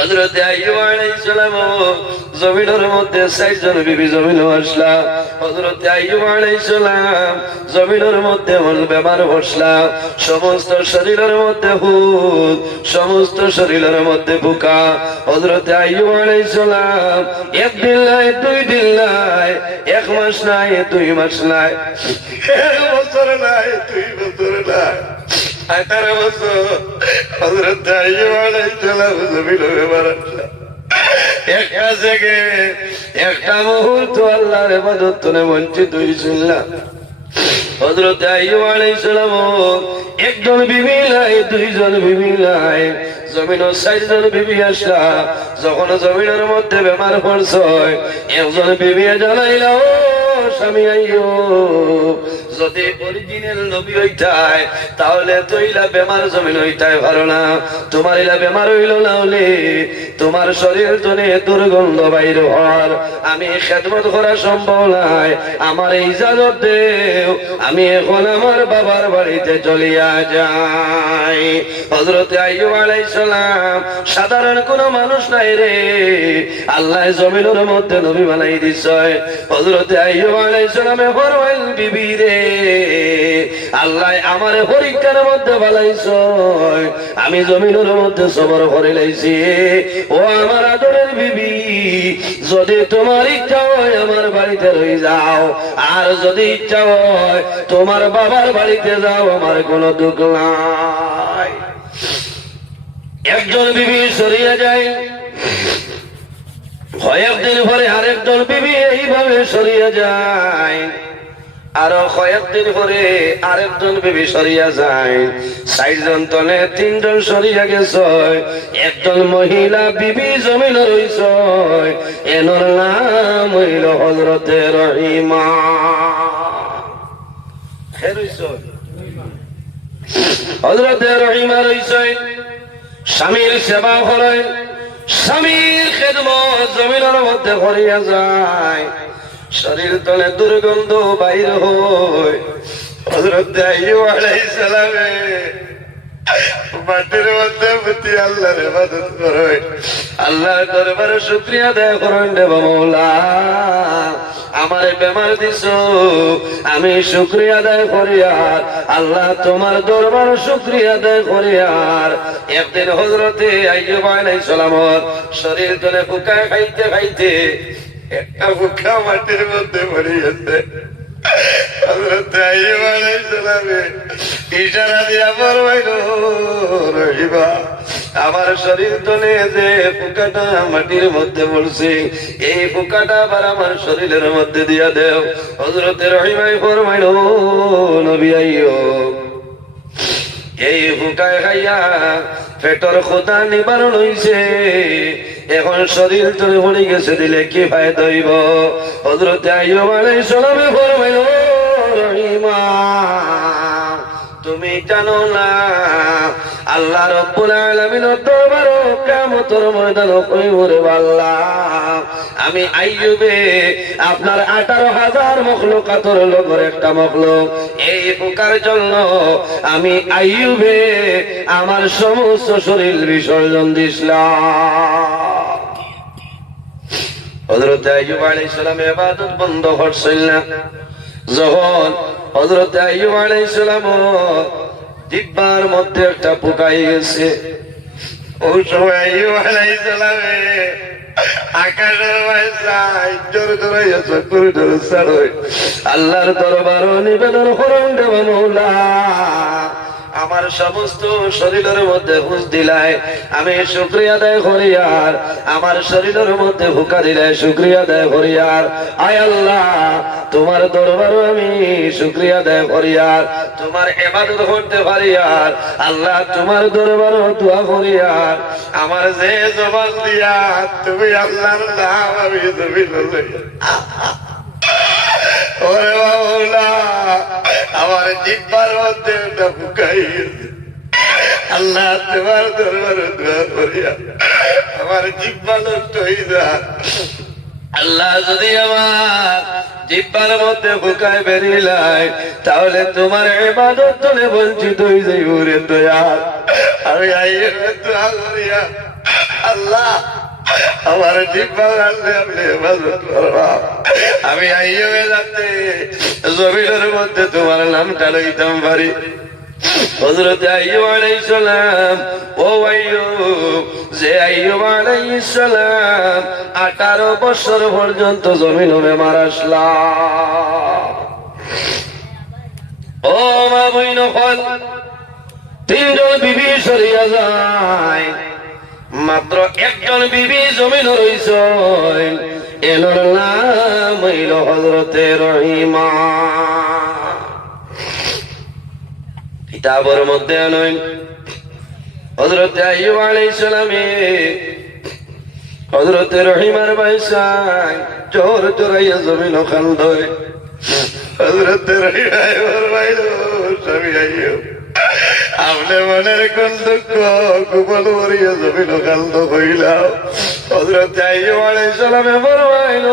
হযরত আইয়ুব আলাইহিস সালাম জমিনের মধ্যে ৬০ জন বিবি জমিনে আসলা। হযরত আইয়ুব আলাইহিস সালাম জমিনের মধ্যে বেমার বসলা, সমস্ত শরীরের মধ্যে হুদ, সমস্ত শরীরের মধ্যে পোকা। হযরত আইয়ুব আলাইহিস সালাম একদিন নাই, 2 দিন নাই, 1 মাস নাই, 2 মাস নাই, 1 বছর নাই, 2 বছর নাই, 18 বছর হযরত আইয়ুব আলাইহিস সালাম জমিনে বেমার আসলা। একটা সেকেন্ড, একটা মুহূর্ত আল্লাহর ইবাদত থেকে বঞ্চিত হইছিল না। হযরত আইয়ুব আলাইহিস সালাম একজন বিবি নাই, 2 জন বিবি নাই, জমিনে ৬০ জন বিবি আসলা। যখন জমিনের মধ্যে বেমার পড়ছ, একজন বিবি জানাইল, ও স্বামী আইয়ুব, যদি অরিজিনাল নবী হইতাই তাহলে তো ইলা বেমার জমিন হইতাই পারো না। তোমার ইলা বেমার হইল না হলে তোমার শরীর জনে দুর্গন্ধ বাইর হওয়ার আমি খেদমত করা সম্ভব নাই। আমার ইজাজত দেও, আমি এখন আমার বাবার বাড়িতে চলিয়া যাই। হযরত আইয়ুব আলাইহিস সালাম সাধারণ কোন মানুষ নাই রে, আল্লাহ জমিনের মধ্যে নবী বানাই দিছে। হযরত আইয়ুব আলাইহিস সালামে ফরমাইল, বিবি রে, আল্লাহ আমারে পরীক্ষার মধ্যে বানাইছো, আমি জমিনের মধ্যে সবর করে লাইছি। ও আমার আদরের বিবি, যদি তোমার ইচ্ছা হয় আমার বাড়িতে রয়ে যাও, আর যদি ইচ্ছা হয় তোমার বাবার বাড়িতে যাও, আমার কোনো দুঃখ নাই। একজন বিবি সরিয়ে যায়, কয়েকদিন পরে আরেকজন বিবি এইভাবে সরিয়ে যায়, আরো কয়েকদিন পরে আরেকজন বিবি সরিয়া যায়। ৬০ জন তলে 3 জন সরিয়া গেছে, একজন মহিলা বিবি জমিনে রইছে, এনর নাম হইল হযরতে রহিমা। হযরতে রহিমা রইছে, স্বামীর সেবা করে, স্বামীর খেদমত জমিনের মধ্যে করিয়া যায়, শরীর তলে দুর্গন্ধ বাইর হয়। হযরত আইয়ুব আলাইহিস সালামে মাটির মধ্যে প্রতি আল্লাহর ইবাদত করে, আল্লাহর দরবারে শুকরিয়া আদায় করেন, দেব মাওলা আমার বেমার দিছো, আমি শুকরিয়া আদায় করি, আর আল্লাহ তোমার দরবারে শুকরিয়া আদায় করি। আর একদিন হযরতে আইয়ুব আলাইহিস সালামের শরীর তলে পোকায় খাইতে খাইতে একটা পোকা মাটির মধ্যে পড়ে গেছে। হযরত আইয়ুব আলাইহিস সালামে ইশারা দিয়া ফরমাইল, রহিমা, আমার শরীর তলে যে পোকাটা মাটির মধ্যে পড়ছে, এই পোকাটা আবার আমার শরীরের মধ্যে দিয়া দেও। হযরতে রহিমাই ফরমাইল, নবী আইয়ুব, এই পোকায় খাইয়া পেটর ক্ষুধা নিবারণ হইছে, এখন শরীর তলে পড়ে গেছে, দিলে কি ফায়দা হইব? হযরত আইয়ুব আলাইহিস সালামে ফরমাইল, রহিমা, তুমি জানো না আল্লাহ রাব্বুল আলামিনের দরবারে কিয়ামতের ময়দানে কইবরে, আল্লাহ আমি আইয়ুবে আপনার 18,000 মখলুকাতের লগর একটা মখলুক, এই পোকার জন্য আমি আইয়ুবে আমার সমস্ত শরীর বিসর্জন দিছিলাম। হযরত আইয়ুব আলাইহিস সালাম ইবাদত বন্ধ করছেন না। যখন হযরত আইয়ুব আলাইহিস সালাম জিহ্বার মধ্যে একটা পোকা গেছে, ওই সময় আইয়ুব আলাইহিস সালামে আকাশের ভাষায় জোরে জোরে চক্কর জোরে ছাড়ে আল্লাহর দরবারে নিবেদন করেন, দেব মাওলা আমার সমস্ত শরীরের মধ্যে হুঁশ দিলাই, আমি শুকরিয়া আদায় করি, আর আমার শরীরের মধ্যে ভুকা দিলাই শুকরিয়া আদায় করি, আর আয় আল্লাহ তোমার দরবারে আমি শুকরিয়া আদায় করি, আর তোমার ইবাদত করতে পারি, আর আল্লাহ তোমার দরবারে দোয়া করি, আর আমার যে জবান দিয়া তুমি আল্লাহর নাম আমি জমিনে লই, ওরে মাওলা আমার জিহ্বার মধ্যে একটা পোকাই গেছে, আল্লাহ তোমার দরবারে দোয়া করি, আমার জিহ্বা নষ্ট হয়ে যায়। আল্লাহ যদি আমার জিহ্বার মধ্যে পোকায় বেরিয়ে তাহলে তোমার ইবাদত থেকে বঞ্চিত হয়ে যাইব রে দয়াল। আমি আইয়ুবের দোয়া করিয়া আল্লাহ আমার জিব্বা গালে আপনি হেফাজত করবা। আমি আইয়ুবে যাতে জমিনের মধ্যে তোমার নামটা লইতাম পারি। হযরত আইয়ুব আলাইহিস সালাম, ও আইয়ুব, যে আইয়ুব আলাইহিস সালাম 18 বছর পর্যন্ত জমিনে বেমার আসলা। ও মা বইন হল, তিনজন বিবি সরিয়া যায়, মাত্র একজন বিবি জমিন রইছে, এনার নাম হইল হযরতে রহিমা। কিতাবের মধ্যে নয় হযরত আইয়ুব আলাইহিস সালামে হযরত রহিমার বাইসায় জোর জোরাইয়া জমিন খান্দয়। হযরত রহিমা ফরমাইল, স্বামী আইয়ুব, আপনি মনের কোন দুঃখ গোপন করিয়া জমিন খান্দ কইলাম। হযরত আইয়ুব আলাইহিস সালামে ফরমাইল,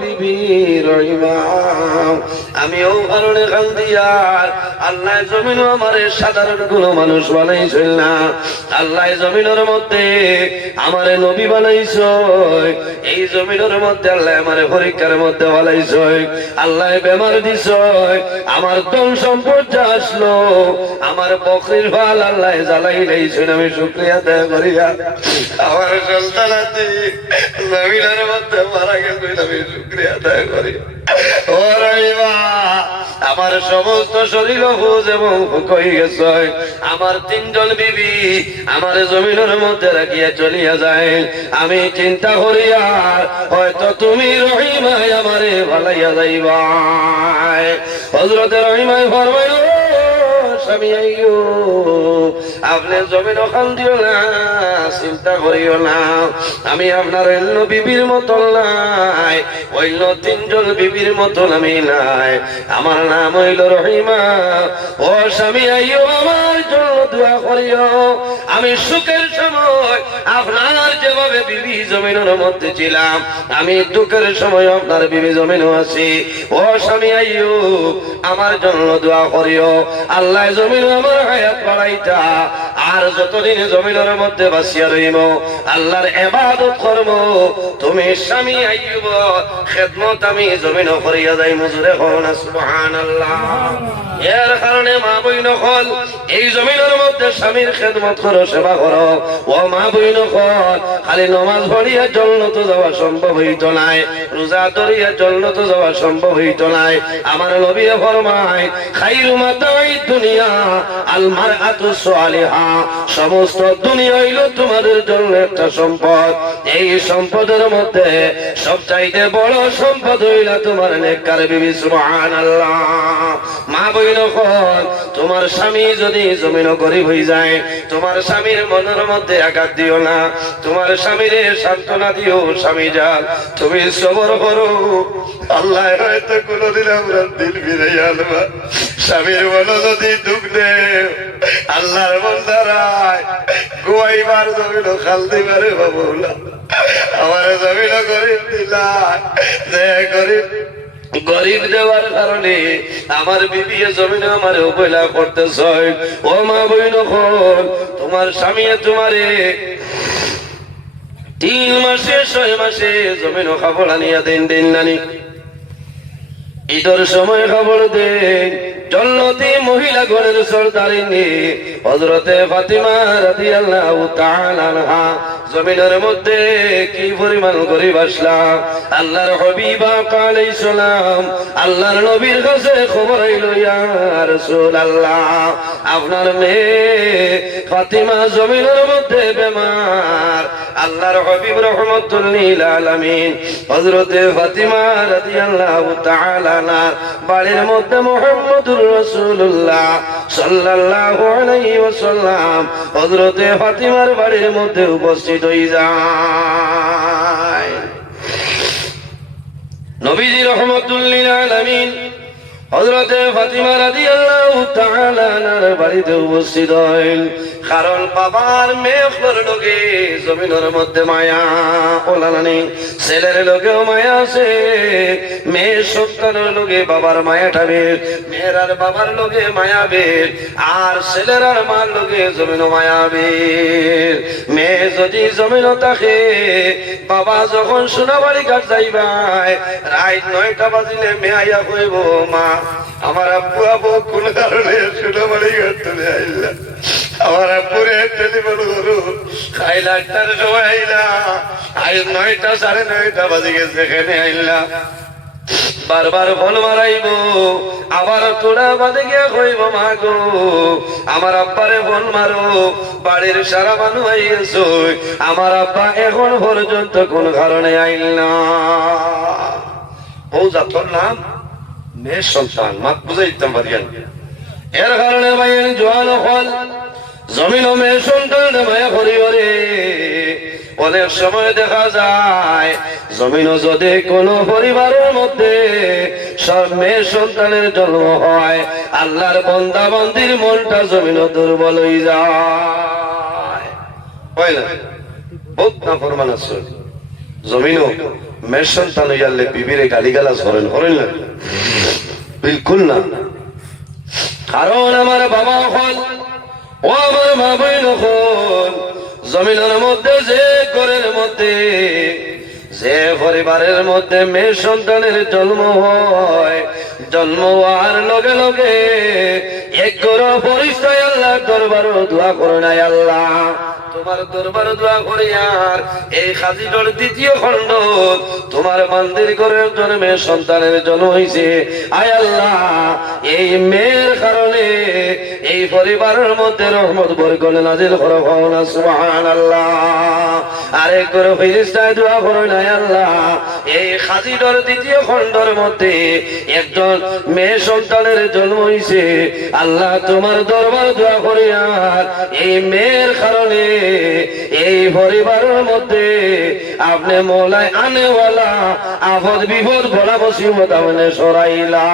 বিবি রহিমা, আমি ও কারণে কান্দি, আর আল্লাহ জমিন আমারে সাধারণ কোন মানুষ বানাইছিল না। আল্লাহ জমিনের মধ্যে আমারে নবী বানাইছ, এই জমিনের মধ্যে আল্লাহ আমারে পরীক্ষার মধ্যে বানাইছ। আল্লাহ বেমার দিছ, আমার ধন সম্পদ যা আসলো, আমার বকরির ফাল আল্লাহ জ্বালাই লাইছেন, আমি শুকরিয়া আদায় করিয়া আমার সন্তান আছে জমিনের মধ্যে মারা গেছে, আমি শুকরিয়া আদায় করি। ও রহিমা, আমার সমস্ত শরীর হুজ এবং হয়ে গেছে, আমার তিনজন বিবি আমার জমিনের মধ্যে রাখিয়া চলিয়া যায়। আমি চিন্তা করিয়া হয়তো তুমি রহিমায় আমারে ভালাইয়া যাইবা। হযরত রহিমায় ফরমাইল, স্বামী আইয়ুব, আপনি জমিন খান দিও না, চিন্তা করিও না, আমি আপনার অন্য বিবির মতন নাই, অন্য তিনজন বিবির মতন আমি নাই, আমার নাম হইল রহিমা। ও স্বামী আইয়ুব, আমার জন্য দোয়া করিও, আমি সুখের সময় আপনার যেভাবে বিবি জমিনের মধ্যে ছিলাম, আমি দুঃখের সময় আপনার বিবি জমিনও আছি। ও স্বামী আইয়ুব, আমার জন্য দোয়া করিও, আল্লাহ জমিন আমার হায়াত বাড়াইতা, আর যতদিন জমিনের মধ্যে বাঁচিয়া রইব আল্লাহর ইবাদত করব। তুমি স্বামী আইয়ুব খেদমত আমি জমিন করিয়া যাই, মুজুরে হও না সুবহানাল্লাহ। এর কারণে মা বইন হল, এই জমিনের মধ্যে স্বামীর খেদমত করো, সেবা করো। ও মা বইন হল, খালি নমাজ পড়িয়া জন্নত যাওয়া সম্ভব হইত নাই, রোজা ধরিয়া জন্নত যাওয়া সম্ভব হইত নাই। আমার নবী ফরমায়, খাইরু মাতাই দুনিয়া আল মারআতু সালিহা, সমস্ত দুনিয়া হইল তোমাদের জন্য একটা সম্পদ, এই সম্পদের মধ্যে সবচাইতে বড় সম্পদ হইল তোমার নেককার বিবি। সুবহানাল্লাহ। মা বইন হল, তোমার স্বামী যদি জমিন গরিব হয়ে যায়, তোমার স্বামীর মনের মধ্যে আঘাত দিও না, তোমার স্বামীরে সান্ত্বনা দিও, স্বামী যান তুমি সবর করো, আল্লাহ হয়তো কোনদিন আমরা দিল ফিরাইয়া আনবা। স্বামীর মনে যদি দুঃখ দেও, আল্লাহর বন্দারায় গোয়াইবার জমিন খাল দিবারে বাবুলা, আমার জমিন গরিব দিলা, যে গরিব দেওয়ার কারণে আমার বিবি জমিনে আমার উপলা করতেছ। ও মা বইন হল, তোমার স্বামী তোমারে 3 মাসে 6 মাসে জমিন খাবর আনিয়া দেন, দেন নানি, ঈদের সময় খবর দেন। জন্নতি মহিলা গণের সরদারিনী হযরতে ফাতিমা রাদিয়াল্লাহু তাআলা আনহা জমিনের মধ্যে কি পরিমাণ গরিব আসলা। আল্লাহর হাবিব আলাইহিস সালাম আল্লাহর নবীর কাছে খবর আইলো, ইয়া রাসূলুল্লাহ, আপনার মেয়ে ফাতিমা জমিনের মধ্যে বেমার। আল্লাহর হাবিব রাহমাতুল লিল আলামিন হযরতে ফাতিমা রাদিয়াল্লাহু তাআলা আনহার বাড়ির মধ্যে মুহাম্মদুর রাসূলুল্লাহ সাল্লাল্লাহু আলাইহি ওয়াসাল্লাম হযরতে ফাতিমার বাড়ির মধ্যে উপস্থিত হয়ে যায়। নবীজি রাহমাতুল লিল আলামিন হযরতে ফাতিমা রাদিয়াল্লাহু তাআলা আনহার বাড়িতে উপস্থিত হলেন। কারণ বাবার মেয়ের লোকে জমিনের মধ্যে মায়া ওলানি, ছেলের লোকেও মায়া আছে, মেয়ের সন্তানের লোকে বাবার মায়াটা বের, মেয়ের আর বাবার লোকে মায়া বের, আর ছেলের আর মার লোকে জমিনও মায়া বের। মেয়ে যদি জমিনও থাকে, বাবা যখন সোনাবাড়ি ঘাট যাইবাই রাত 9টা বাজিলে মেয়ে আইয়া কইব, মা আমার আব্বু আবু কোন কারণে সোনাবাড়ি ঘাট চলে আইলা, আমার আব্বুরে টেলিফোন করু, আইলা 8টার সময় আইলা, আজ 9টা 9:30 বাজে গেছে, এখানে আইলা। বারবার ফোন মারাইব, আবার তোরা বাদে গিয়া কইব, মা গো আমার আব্বারে ফোন মারো, বাড়ির সারা মানুষ আইয়েছ, আমার আব্বা এখন পর্যন্ত কোন কারণে আইল না। বউ যাতর নাম মেয়ের সন্তান, মাত বুঝাই দিতাম পারিয়ান। এর কারণে ভাইয়ের জোয়ান ফল জমিন ও মেয়ের সন্তান মায়া করিওরে। অনেক সময় দেখা যায় জমিনও যদি কোন পরিবারের মধ্যে সব মেয়ে সন্তানের জন্ম হয়, আল্লাহর বান্দা বান্দির মনটা জমিনও দুর্বল হয়ে যায়। হয় না? বহুত না ফরমান আছে, জমিনও মেয়ের সন্তান হইয়ালে বিবিরে গালিগালাজ করেন, করেন না? বিলকুল না। কারণ আমার বাবা হল ও আমার মা বইন হল, জমিনের মধ্যে যে ঘরের মধ্যে যে পরিবারের মধ্যে মেয়ে সন্তানের জন্ম হয়, জন্ম হওয়ার লগে লগে এক ঘর পরিচয় আল্লাহ দরবারও দোয়া করে নাই, আল্লাহ তোমার দরবারে দোয়া করি, আর এই খাজিডর 2য় খণ্ড তোমার বান্দির ঘরের জন্মে সন্তানের জন্ম হয়েছে, আয় আল্লাহ এই মেয়ের কারণে এই পরিবারের মধ্যে রহমত বরকত নাজিল করো, না সুবহানাল্লাহ। আরেক করে ফেরেশতায় দোয়া করে নাই, আল্লাহ এই খাজিডর 2য় খণ্ডের মধ্যে একজন মেয়ে সন্তানের জন্ম হয়েছে, আল্লাহ তোমার দরবার দোয়া করি, আর এই মেয়ের কারণে এই পরিবারের মধ্যে আপনি মৌলায় আনেওয়ালা আফদ বিপদ বলা মুসিবত আপনি সরাইলা।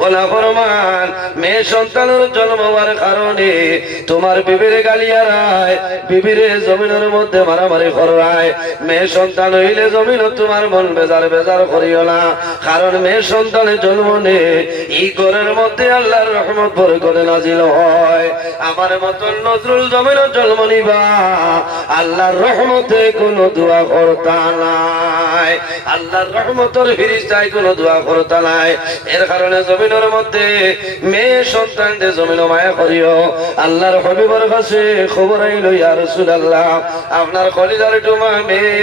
বলা ফরমান মেয়ে সন্তানের জন্ম হওয়ার কারণে তোমার বিবির গালিয়ারায়, বিবিরে জমিনের মধ্যে মারামারি করায়, মেয়ে সন্তান হইলে জমিন তোমার মন বেজার বেজার করিও না, কারণ মেয়ে সন্তানের জন্ম নে এই ঘরের মধ্যে আল্লাহর রহমত বরকত নাজিল হয়। আমার মতন নজরুল জমিনের জন্ম নিবা, আল্লাহর রহমতে কোনো দোয়া করতা নাই, আল্লাহর রহমতের ফিরিস্তায় কোনো দোয়া করতা নাই। এর কারণে জমিনের মধ্যে মেয়ে সন্তানদের জমিন মায়া করিও। আল্লাহর হাবিবের কাছে খবর আইল, ইয়া রাসূলুল্লাহ আপনার কলিজার টুমা মেয়ে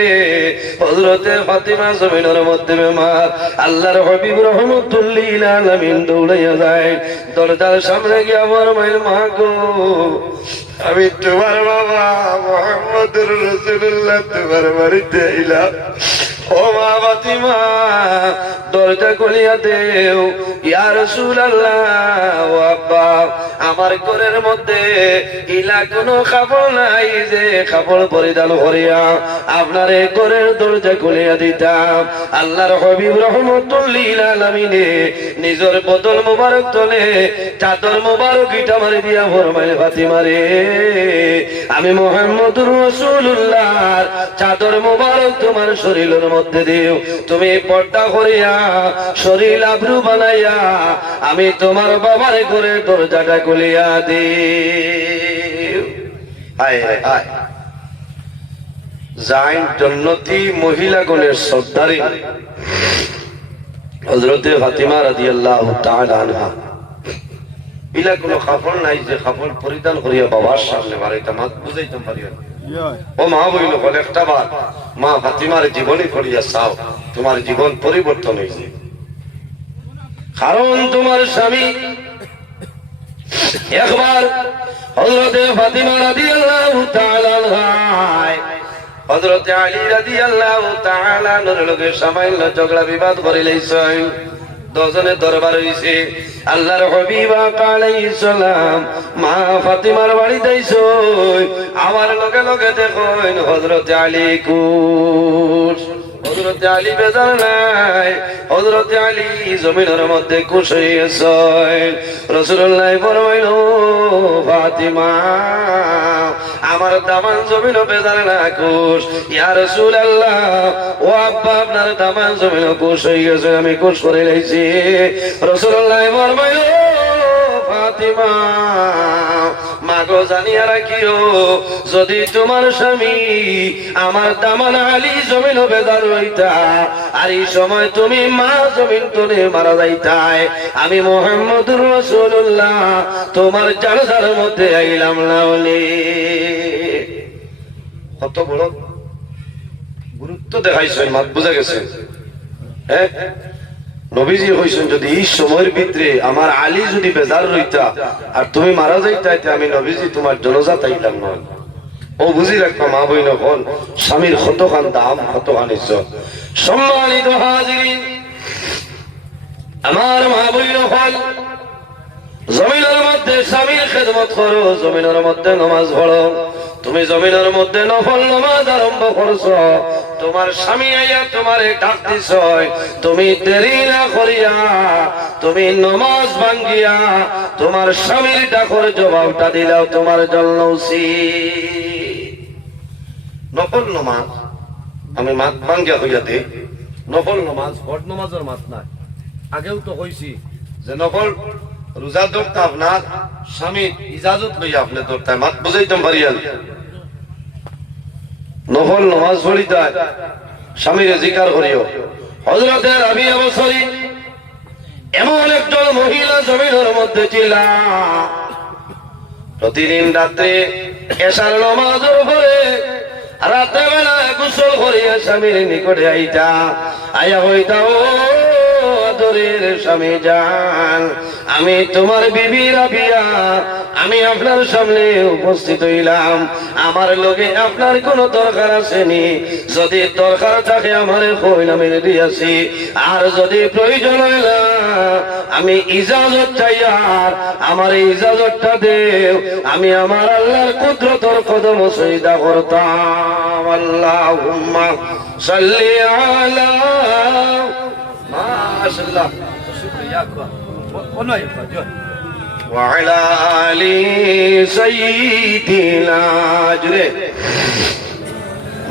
হযরতে ফাতিমা জমিনের মধ্যে বেমার। আল্লাহর হাবিব রাহমাতুল লিল আলামিন দৌড়াইয়া যায়, দরজার সামনে গিয়া ফরমাইল, মা গো আমি তোমার বাবা মুহাম্মদুর রাসূলুল্লাহ তোমার বাড়িতে আইলাম, ও মা ফাতিমা দরজা খুলিয়া দেও। ইয়া রাসূলুল্লাহ ও আব্বা আমার ঘরের মধ্যে ইলা কোনো কাপড় নাই যে কাপড় পরিধান করিয়া আপনার এই ঘরের দরজা খুলিয়া দিতাম। আল্লাহর হাবিব রাহমাতুল লিল আলামিনে নিজের বদল মোবারক তলে চাদর মোবারক ইটা মারি দিয়া ফরমাইল, ফাতিমা রে আমি মুহাম্মদুর রাসূলুল্লাহর চাদর মোবারক তোমার শরীরের মধ্যে দিও, তুমি পর্দা করিয়া শরীর আবরু বানাইয়া আমি তোমার বাবার ঘরে দরজাটা খুলিয়া দিও। হায় হায় জাইন জন্নতি মহিলাগণের সর্দারি হযরতে ফাতিমা রাদিয়াল্লাহু তাআলা আনহা, ইলা কোনো কাপড় নাই যে কাপড় পরিধান করিয়া বাবার সামনে বাড়াইতাম, বুঝাইতাম পারি। ও মা বলিল বলে একটা বার মা ফাতিমার জীবনে করিয়া চাও, তোমার জীবন পরিবর্তন হয়েছে, কারণ তোমার স্বামী একবার হযরতে ফাতিমা রাদিয়াল্লাহু তাআলা আনহা হযরতে আলী রাদিয়াল্লাহু তাআলা আনহুর লগে সামান্য ঝগড়া বিবাদ করে লইছেন, দুজনে দরবার হইছে। আল্লাহর হাবিব আলাইহিস সালাম মা ফাতিমার বাড়িতে আইছো, আমার লগে লগে দেখুন হযরতে আলী কুর হযরতে আলী বেজার নাই, হযরতে আলী জমিনের মধ্যে খুশ হয়ে গেছে। রাসূলুল্লাহ ফরমাইল, ফাতিমা আমার দামান জমিন বেজার না খুশ। ইয়া রাসূলুল্লাহ, ও আব্বা আপনার দামান জমিন খুশ হয়ে গেছে, আমি খুশ করে লাইছি। রাসূলুল্লাহ ফরমাইল, ফাতিমা মাগো জানিয়া রাখিও, যদি তোমার স্বামী আমার দামান আলী জমিন বেজার হইতা, আর এই সময় তুমি মা জমিন তোলে মারা যাইতাই, আমি মুহাম্মদুর রাসূলুল্লাহ তোমার জানাজার মধ্যে আইলাম না বলে। কত বড় গুরুত্ব দেখাইছেন, মাত বুঝা গেছে। হ্যাঁ, নবীজি হইছেন যদি এই সময়ের ভিতরে আমার আলী যদি বেজার রইতা আর তুমি মারা যাইতাই, আমি নবীজি তোমার জনজা তাইলাম না। ও বুঝি রাখবা মা বইন হন স্বামীর কতখান দাম, কতখান ইজ্জত। সম্মানিত হাজিরিন, আমার মা বইন হন জমিনের মধ্যে স্বামীর খেদমত করো, জমিনের মধ্যে নামাজ পড়ো। তুমি জমিনের মধ্যে নফল নামাজ আরম্ভ করছো, তোমার স্বামী আইয়া তোমারে ডাক দিছ, তুমি দেরি না করিয়া তুমি নামাজ ভাঙ্গিয়া তোমার স্বামীর ডাকর জবাবটা দিলাও তোমার জন্য উচিত। নফল নামাজ আমি মাত ভাঙ্গিয়া হইয়া দে, নফল নামাজ ফরজ নামাজের মাত নাই। আগেও তো কইছি যে নফল রোজা ধরতে আপনার স্বামীর ইজাজত লইয়া আপনি ধরতে, মাত বুঝাইতাম পারিয়াল। নফল নামাজ পড়িতে স্বামীর জিকার করিও। হযরতে রাবিয়া বসরি এমন একজন মহিলা জমিনের মধ্যে ছিল, প্রতিদিন রাত্রে এশার নামাজের পরে রাতে বেলা গোসল করিয়া স্বামীর নিকটে আইতা, আয়া হইতা, ও আদরের স্বামী জান, আমি তোমার বিবি রাবিয়া, আমি আপনার সামনে উপস্থিত হইলাম, আমার লগে আপনার কোন দরকার আসেনি, যদি দরকার থাকে আমার কইন আমি রেডি আছি, আর যদি প্রয়োজন হয় না আমি ইজাজত চাই, আর আমার ইজাজতটা দেও, আমি আমার আল্লাহর কুদরতের কদম সজদা করতাম। আল্লাহুম্মা সাল্লি আলা মাশাআল্লাহ শুকরিয়া وعلى آل سيدنا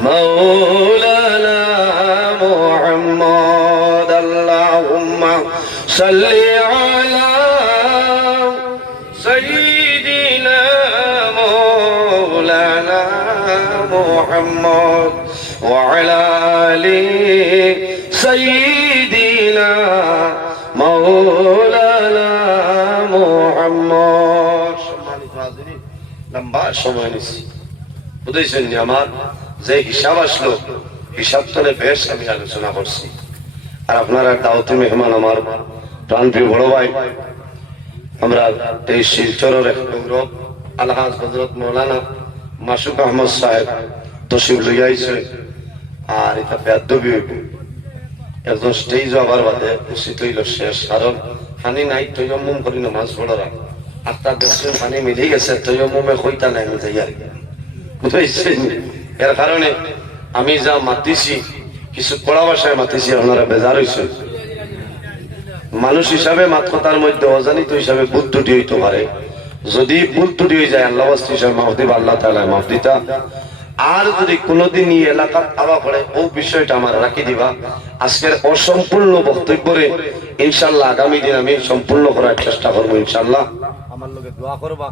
مولانا محمد اللهم صل على سيدنا مولانا محمد وعلى آل سيدنا مولانا মুহাম্মদ। সম্মানিত হাজিরিন, লম্বা সময় নিছি বুঝেছেন আমার যে হিসাব আসলো, হিসাব তলে বেশ আমি আলোচনা করছি। আর আপনারা দাওয়াতি মেহমান, আমার প্রাণপ্রিয় বড় ভাই, আমরা এই শিলচরের এক গৌরব আলহাজ হযরত মৌলানা মাসুক আহমদ সাহেব তশরিফ লইয়া আইছে। আর এটা বেয়াদবি হইব, একজন স্টেজ আবার বাদে উচিত হইল শেষ, কারণ পানি নাই তৈয়ম্মুম করি নামাজ পড়ারা, আর তার দেশের পানি মিলে গেছে তৈয়ম্মুমে কইতা নাই যাইয়া, বুঝেছেন? এর কারণে আমি যা মাতিছি কিছু পড়া ভাষায় মাতিছি, আপনারা বেজার হইছেন। মানুষ হিসাবে মাত কথার মধ্যে অজানিত হিসাবে ভুল ত্রুটি হইতে পারে, যদি ভুল ত্রুটি হয়ে যায় আল্লাহ হিসাবে মাফ দিবা, আল্লাহ তাআলা মাফ দিতা। আর যদি কোনোদিন এই এলাকার আবা পড়ে ও বিষয়টা আমার রাখি দিবা। আজকের অসম্পূর্ণ বক্তব্যে ইনশাআল্লাহ আগামী দিন আমি সম্পূর্ণ করার চেষ্টা করবো ইনশাআল্লাহ। আমার লগে দোয়া করবা,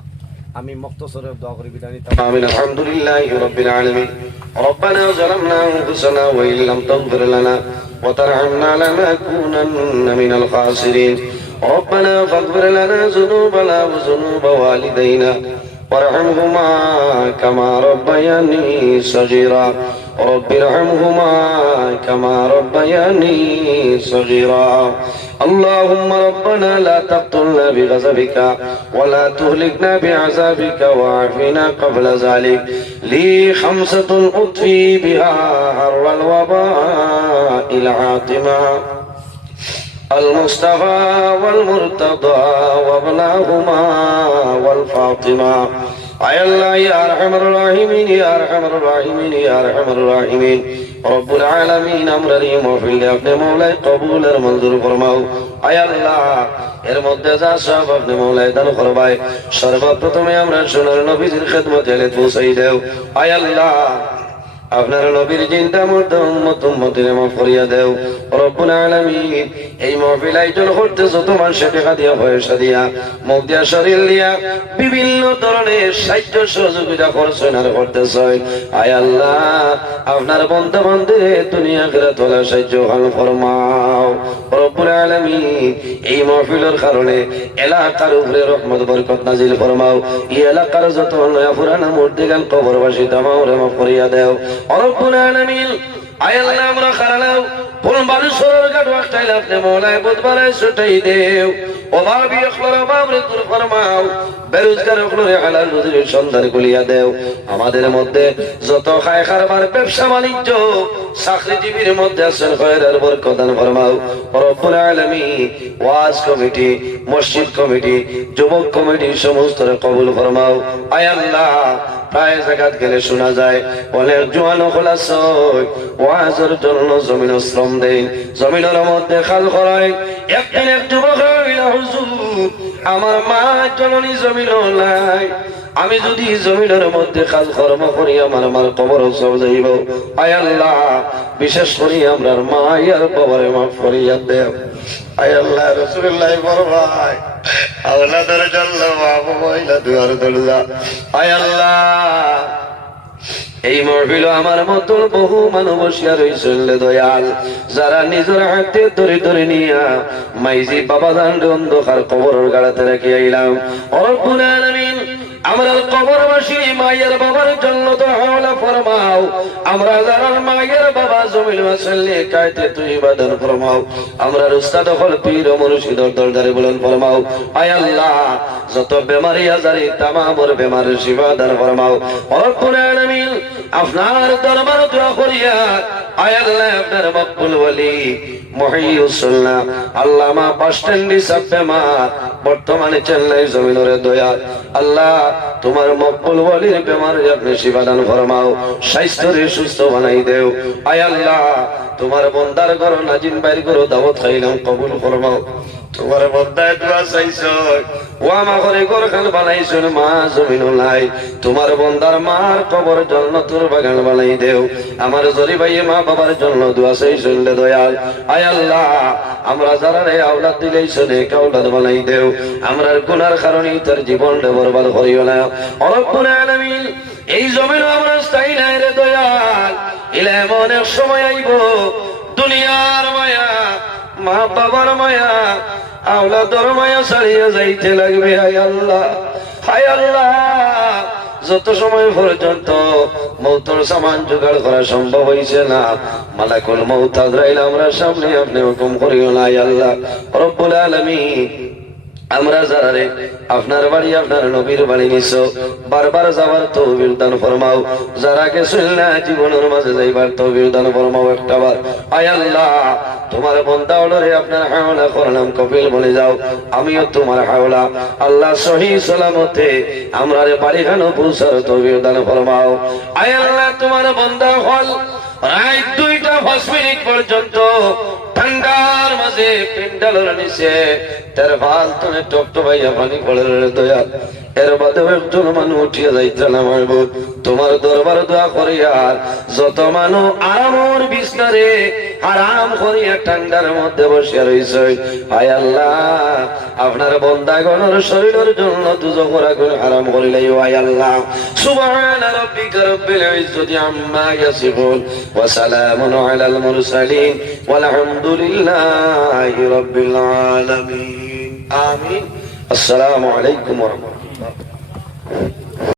আমি মুক্তসরে দোয়া করি বিদায় নিতাম। আমিন। আলহামদুলিল্লাহি রাব্বিল আলামিন। রব্বানা যালামনা আনফুসানা ওয়া ইল্লাম তাগফির লানা ওয়া তারহামনা লানাকুনান্না মিনাল খাসিরিন। রব্বানা ফাগফির লানা যুনুবানা ওয়া যুনুবা ওয়ালিদাইনা وارحمهما كما ربياني صغيرا رب ارحمهما كما ربياني صغيرا اللهم ربنا لا تقتلنا بغضبك ولا تهلكنا بعذابك وعافنا قبل ذلك لي خمسة أطفي بها حر الوباء العاطمة المصطفى والمرتضى وابناهما والفاطمة আয় আল্লাহ ইয়া আরহামার রাহিমিন ইয়া আরহামার রাহিমিন ইয়া আরহামার রাহিমিন রব্বুল আলামিন আমরার এই মাহফিল আপনি মওলাই কবুল আর মঞ্জুর ফরমাও। আয় আল্লাহ এর মধ্যে যা সব আপনি মওলাই দান ফরমায়। সর্বপ্রথমে আমরা সোনার নবীর খেদমতে পৌঁছাই দেও। আয় আল্লাহ আপনার নবীর চিন্তা মধ্যে উম্মতের মাফ করিয়া দেও রব্বুল আলামিন। এই মাহফিল আয়োজন করতেছ তোমার টাকা দিয়া পয়সা দিয়া মুখ দিয়া শরীর দিয়া বিভিন্ন ধরনের সাহায্য সহযোগিতা করছেন আর করতেছেন। আয় আল্লাহ আপনার বন্ধু বান্ধবের দুনিয়া আখিরাত তোলা সাহায্য হাল ফরমাও রব্বুল আলামিন। এই মাহফিলের কারণে এলাকার উপরে রহমত বরকত নাজিল ফরমাও। এই এলাকার যত নয়া পুরানা মুর্দিগান কবরবাসী তামাম মাফ করিয়া দেও রব্বুল আলামিন। আয় আল্লাহ আমরা খারালাও কোন মানুষের গাড় ওয়াক্তাইলে আপনি মওলাই বুধবারে ছুটাই দেও। অভাবী অখলর অভাবরে দূর ফরমাও। বেরোজগার অখলরে হালাল রুজির সন্ধান খুলিয়া দেও। আমাদের মধ্যে যত খায় খারবার ব্যবসা বাণিজ্য চাকরিজীবীর মধ্যে আছেন খয়রের বরকত দান ফরমাও রব্বুল আলামিন। ওয়াজ কমিটি মসজিদ কমিটি যুবক কমিটি সমস্ত কবুল ফরমাও। আয় আল্লাহ প্রায় জায়গাত গেলে শোনা যায় অনেক জোয়ান খোলাস ওয়াজের জন্য জমিন শ্রম দেন জমিনের মধ্যে খাল খরায় একদিন এক যুবক হুজুর আমার মা জননী জমিন নাই আমি যদি জমিনের মধ্যে কাজ কর্ম করি আমার মার কবর সব যাইব। আয় আল্লাহ বিশেষ করে আমরা মা আর বাবারে মাফ করিয়া দেও। আয় আল্লাহ রাসূলুল্লাহ ফরমায় আওলাদের জন্য বাবা মহিলা দুয়ার দরজা। আয় আল্লাহ এই মাহফিল আমার মতন বহু মানুষ বসিয়া রইছেন দয়াল যারা নিজের হাতে ধরে ধরে নিয়া মাইজি বাবা জান অন্ধকার কবরের গাড়াতে রেখে আইলাম রব্বুল আলামিন। আমরা কবরবাসী মায়ের বাবার জন্য তো হাওলা ফরমাও। আমরা যারা মায়ের বাবা জমিন মাসাল্লি কায়তে তুই বাদন ফরমাও। আমরা উস্তাদ হল পীর মুর্শিদ দরবারে বলেন ফরমাও। আয় আল্লাহ যত বেমারি আজারি তামামর বেমারের শিফা দান ফরমাও রব্বুল আলামিন। আপনার দরবার দোয়া করিয়া আয় আল্লাহ আপনার মকবুল ওলি মুহিউস সুন্নাহ আল্লামা বাস স্ট্যান্ড সাব্বেমা বর্তমানে চেন্নাই জমিনের দয়া আল্লাহ তোমার মকবুল ওলির বেমারে আপনি শিফা দান ফরমাও স্বাস্থ্যরে সুস্থ বানাই দেও। আয় আল্লাহ তোমার বন্দার ঘর নাজিম বাইর করো দাওয়াত খাইলাম কবুল ফরমাও। তোমার বন্দায় দোয়া চাইছো ও আমার ঘরে ঘর খান বানাইছেন মা জমিন নাই তোমার বন্দার মার কবর জান্নাতুল বাগান বানাই দেও। আমার জরি ভাই মা বাবার জন্য দোয়া চাইছেন দয়াল। আয় আল্লাহ আমরা যারা রে আওলাদ দিলেইছেন এক আওলাদ বানাই দেও। আমরা গুনার কারণে তার জীবনটা বরবাদ করিও না রব্বুল আলামিন। এই জমিন আমরা স্থায়ী নাই রে দয়াল ইলা এমন এক সময় আইব দুনিয়ার মায়া মা বাবার মায়া আওলাদর মায়া ছাড়িয়ে যাইতে লাগবে। হায় আল্লাহ হায় আল্লাহ যত সময় পর্যন্ত মৌতর সামান জোগাড় করা সম্ভব হয়েছে না মালাকুল মৌত আজরাইল আমরা সামনে আপনি হুকুম করিও না। আয় আল্লাহ রব্বুল আলামিন আমরা যারা রে আপনার বাড়ি আপনার নবীর বাড়ি নিছো বারবার যাওয়ার তৌফিক দান ফরমাও। যারা গেছেন না জীবনের মাঝে যাইবার তৌফিক দান ফরমাও একটা বার। আয় আল্লাহ তোমার বান্দা ওরে আপনার হাওলা করলাম কপিল বলে যাও আমিও তোমার হাওলা আল্লাহ সহি সালামতে আমরা রে বাড়ি খানো পৌঁছার তৌফিক দান ফরমাও। আয় আল্লাহ তোমার বান্দা হল রাত 2টা 5 মিনিট পর্যন্ত ঠান্ডার মাঝে পেন্ডালের নিচে তার ভাল তুমি টপটপাইয়া পানি পড়ে দয়া এর বাদে একজন মানুষ উঠিয়া যাইতে না মারব তোমার দরবার দোয়া করিয়া যত মানুষ আরামর বিছনারে আরাম করিয়া ঠান্ডার মধ্যে বসিয়া রইছে। হায় আল্লাহ আপনার বন্দাগণের শরীরের জন্য দুজকের আগুন আরাম করিলাই। হায় আল্লাহ সুবহানা রাব্বিকা রাব্বিল ইজ্জাতি আম্মা ইয়াসিফুন ওয়া সালামুন আলাল মুরসালিন ওয়ালহামদুলিল্লাহি রাব্বিল আলামিন। আমিন। আসসালামু আলাইকুম ওয়া রাহমাতুল্লাহ।